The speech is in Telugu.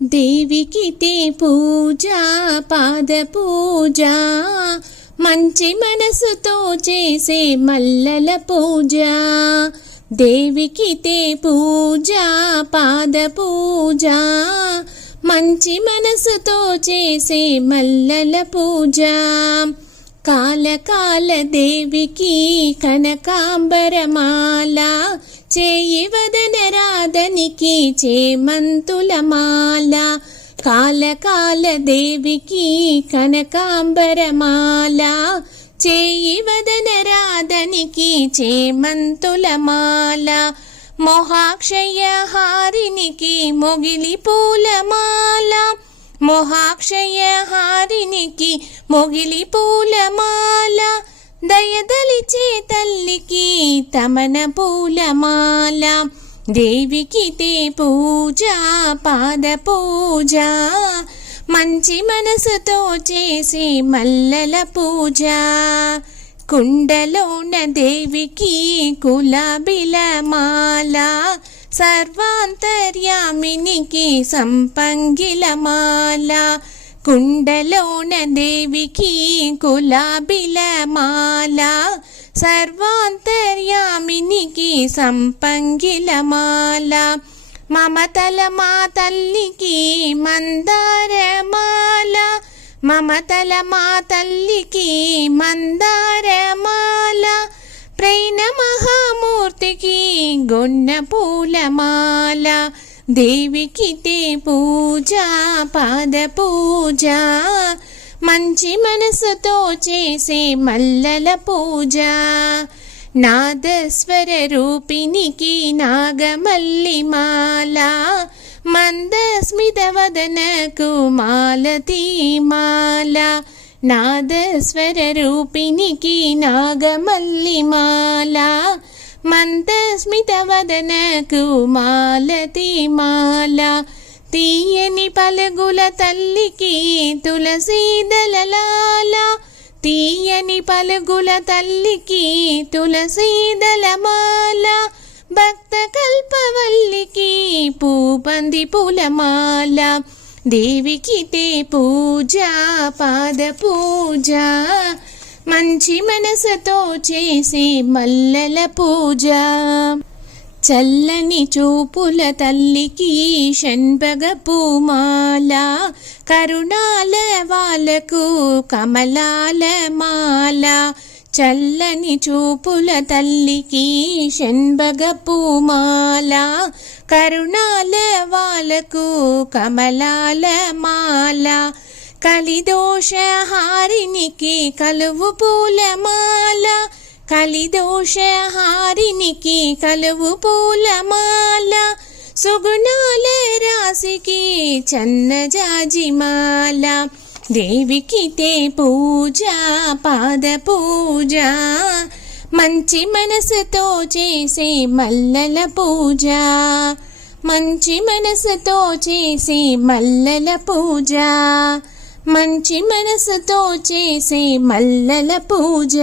దేవికి తే పూజ పాద పూజ మంచి మనసుతో చేసే మల్లెల పూజ దేవికి తే పూజ పాద పూజ మంచి మనసుతో చేసే మల్లెల పూజ కాల కాల దేవికి కనకాంబరమాల చేయి వదన రాధనికి చేమంతుల మాల కాల కాల దేవికి కనకాంబరమాల చేయి వదన రాధనికి చేమంతుల మాల మోహాక్షయ హారినికి మొగిలి పూలమాల మోహాక్షయ హారినికి మొగిలి పూలమాల దయదలిచే తల్లికి తమన పూలమాల దేవికి తే పూజ పాద పూజ మంచి మనసుతో చేసి మల్లెల పూజ కుండలోన దేవికి గులాబీల మాల సర్వాంతర్యామినికి సంపంగిల మాల కుండలోన దేవికి గులాబీల మాల సర్వాంతర్యామినికి సంపంగిల మాల మమతల మా తల్లికి మందార మాల మమతల మా తల్లికి మందార మాల ప్రేమ మహామూర్తికి గొన్న పూలమాల దేవికి తే పూజ పాద పూజ మంచి మనసుతో చేసే మల్లెల పూజ నాదస్వర రూపినికి నాగమల్లి మాల మందస్మిత వదనకు మాలతీ మాల నాదస్వర రూపినికి నాగమల్లి మాల మందస్మిత వదనకు మాలతీ మాల తీయని పలుగుల తల్లికి తులసీదళాల తీయని పలుగుల తల్లికి తులసీదళ మాల భక్త కల్పవల్లికి పూపంది పూలమాల దేవికి తే పూజ పాద పూజ మంచి మనసుతో చేసే మల్లెల పూజ చల్లని చూపుల తల్లికి షణ్భగ పూమాల కరుణాల వాళ్ళకు కమలాల మాల చల్లని చూపుల తల్లికి షణ్భగ పూమాల కరుణాల వాళ్ళకు కమలాల మాల కలిదోష హారినికి కలువు పూలమాల కలిదోష హారినికి కలువు పూలమాల సుగుణాల రాశికి చన్నజాజిమాల దేవికి తే పూజ పాద పూజ మంచి మనసుతో చేసే మల్లెల పూజ మంచి మనసుతో చేసే మల్లెల పూజ మంచి మనసుతో చేసే మల్లెల పూజ